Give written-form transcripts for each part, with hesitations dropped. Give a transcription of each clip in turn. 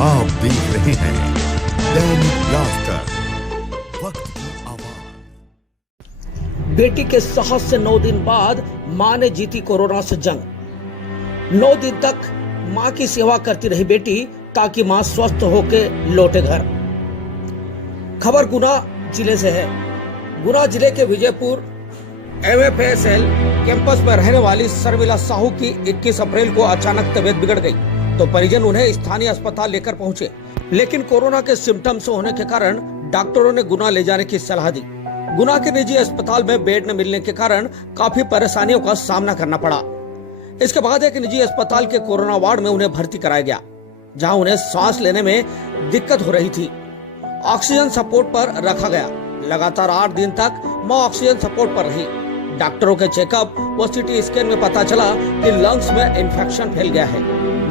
आप देख रहे हैं दैनिक ब्लास्टर, वक्त की आवाज। बेटी के साहस से 9 दिन बाद मां ने जीती कोरोना से जंग। 9 दिन तक मां की सेवा करती रही बेटी ताकि मां स्वस्थ होकर लौटे घर। खबर गुना जिले से है। गुना जिले के विजयपुर MFSL कैंपस में रहने वाली शर्मिला साहू की 21 अप्रैल को अचानक तबीयत बिगड़ गई तो परिजन उन्हें स्थानीय अस्पताल लेकर पहुंचे, लेकिन कोरोना के सिम्टम्स होने के कारण डॉक्टरों ने गुना ले जाने की सलाह दी। गुना के निजी अस्पताल में बेड न मिलने के कारण काफी परेशानियों का सामना करना पड़ा। इसके बाद एक निजी अस्पताल के कोरोना वार्ड में उन्हें भर्ती कराया गया, जहां उन्हें सांस लेने में दिक्कत हो रही थी। ऑक्सीजन सपोर्ट पर रखा गया। लगातार 8 दिन तक मां ऑक्सीजन सपोर्ट पर रही। डॉक्टरों के चेकअप व CT स्कैन में पता चला कि लंग्स में इन्फेक्शन फैल गया है,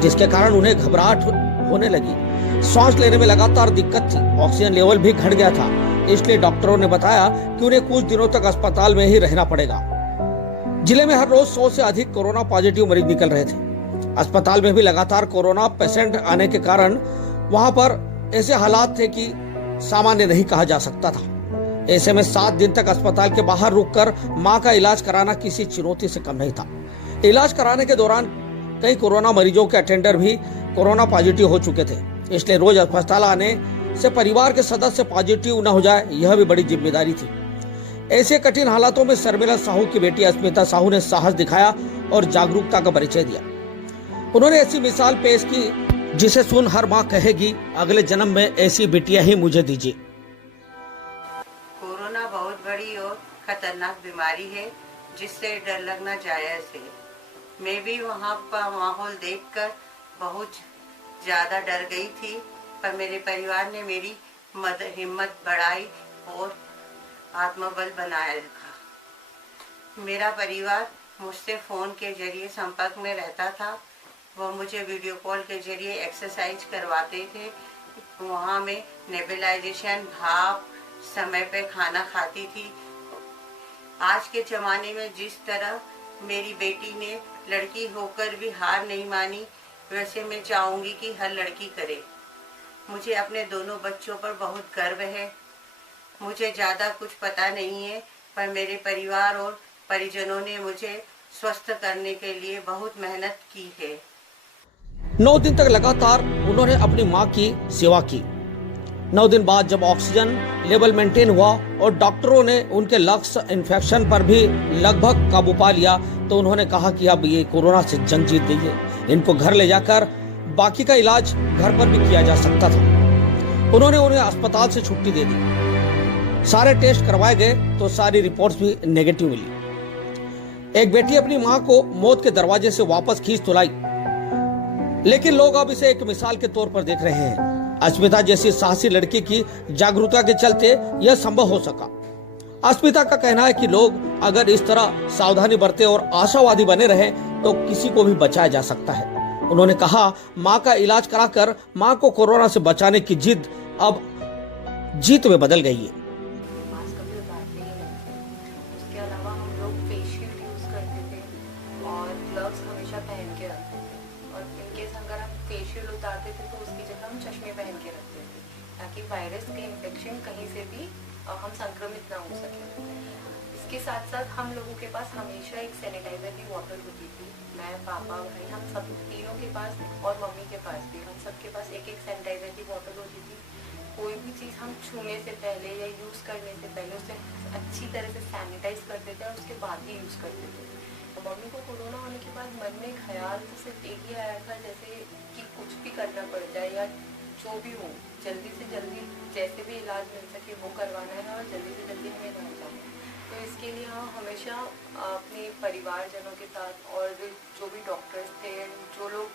जिसके कारण उन्हें घबराहट होने लगी। सांस लेने में लगातार दिक्कत थी। ऑक्सीजन लेवल भी घट गया था, इसलिए डॉक्टरों ने बताया कि उन्हें कुछ दिनों तक अस्पताल में ही रहना पड़ेगा। जिले में हर रोज 100 से अधिक कोरोना पॉजिटिव मरीज निकल रहे थे। अस्पताल में भी लगातार कोरोना पेशेंट आने के कारण वहां पर ऐसे हालात थे कि सामान्य नहीं कहा जा सकता था। ऐसे में 7 दिन तक अस्पताल के बाहर रुककर मां का इलाज कराना किसी चुनौती से कम नहीं था। इलाज कराने के दौरान कई कोरोना मरीजों के अटेंडर भी कोरोना पॉजिटिव हो चुके थे, इसलिए रोज अस्पताल आने से परिवार के सदस्य पॉजिटिव न हो जाए, यह भी बड़ी जिम्मेदारी थी। ऐसे कठिन हालातों में शर्मिला साहू की बेटी अस्मिता साहू ने साहस दिखाया और जागरूकता का परिचय दिया। उन्होंने ऐसी मिसाल पेश की जिसे सुन हर माँ कहेगी, अगले जन्म में ऐसी बेटियां ही मुझे दीजिए। कोरोना बहुत बड़ी और खतरनाक बीमारी है, जिससे डर लगना जायज है। मैं भी वहाँ का माहौल देखकर बहुत ज़्यादा डर गई थी, पर मेरे परिवार ने मेरी हिम्मत बढ़ाई और आत्मबल बनाए रखा। मेरा परिवार मुझसे फ़ोन के जरिए संपर्क में रहता था। वो मुझे वीडियो कॉल के जरिए एक्सरसाइज करवाते थे। वहाँ में नेबुलाइजेशन, भाप, समय पे खाना खाती थी। आज के ज़माने में जिस तरह मेरी बेटी ने लड़की होकर भी हार नहीं मानी, वैसे मैं चाहूँगी कि हर लड़की करे। मुझे अपने दोनों बच्चों पर बहुत गर्व है। मुझे ज़्यादा कुछ पता नहीं है, पर मेरे परिवार और परिजनों ने मुझे स्वस्थ करने के लिए बहुत मेहनत की है। 9 दिन तक लगातार उन्होंने अपनी मां की सेवा की। 9 दिन बाद जब ऑक्सीजन लेवल मेंटेन हुआ और डॉक्टरों ने उनके लंग्स इन्फेक्शन पर भी लगभग काबू पा लिया, तो उन्होंने कहा कि अब ये कोरोना से जंग जीत गई है। इनको घर ले जाकर बाकी का इलाज घर पर भी किया जा सकता था। उन्होंने उन्हें अस्पताल से छुट्टी दे दी। सारे टेस्ट करवाए गए तो सारी रिपोर्ट्स भी नेगेटिव मिली। एक बेटी अपनी मां को मौत के दरवाजे से वापस खींच तो लाई, लेकिन लोग अब इसे एक मिसाल के तौर पर देख रहे हैं। अस्मिता जैसी साहसी लड़की की जागरूकता के चलते यह संभव हो सका। अस्मिता का कहना है कि लोग अगर इस तरह सावधानी बरते और आशावादी बने रहे तो किसी को भी बचाया जा सकता है। उन्होंने कहा, मां का इलाज कराकर मां को कोरोना से बचाने की जिद अब जीत में बदल गई है। उसके अलावा हम लोग फेस शील्ड यूज करते थे और ग्लव्स हमेशा पहन के रखते थे, और इनकेस अगर हम फेस शील्ड उतारते थे तो उसकी जगह हम चश्मे पहन के रखते थे, ताकि वायरस के इन्फेक्शन कहीं से भी हम संक्रमित ना हो सके। इसके साथ साथ हम लोगों के पास हमेशा एक सैनिटाइजर की बॉटल होती थी। मैं, पापा, भाई, हम सब तीनों के पास और मम्मी के पास भी, हम सबके पास एक एक सैनिटाइजर की बॉटल होती थी। कोई भी चीज़ हम छूने से पहले या यूज़ करने से पहले उसे अच्छी तरह से सैनिटाइज करते थे और उसके बाद ही यूज़ करते थे। तो मम्मी को कोरोना होने के बाद मन में ख्याल तो सिर्फ एक ही आया था, जैसे कि कुछ भी करना पड़ जाए या जो भी हो, जल्दी से जल्दी जैसे भी इलाज मिल सके वो करवाना है और जल्दी से जल्दी हमें घर जाना है। तो इसके लिए हम हमेशा अपने परिवारजनों के साथ और जो भी डॉक्टर्स थे, जो लोग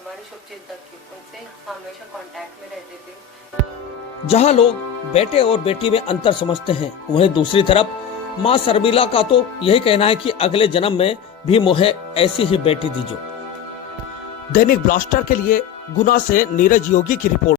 हमारे शुभचिंतक थे, उनसे हमेशा कांटेक्ट में रहते थे। जहां लोग बेटे और बेटी में अंतर समझते हैं, वहीं दूसरी तरफ मां शर्मिला का तो यही कहना है कि अगले जन्म में भी मुझे ऐसी ही बेटी दीजिए। दैनिक ब्लास्टर के लिए गुना से नीरज योगी की रिपोर्ट।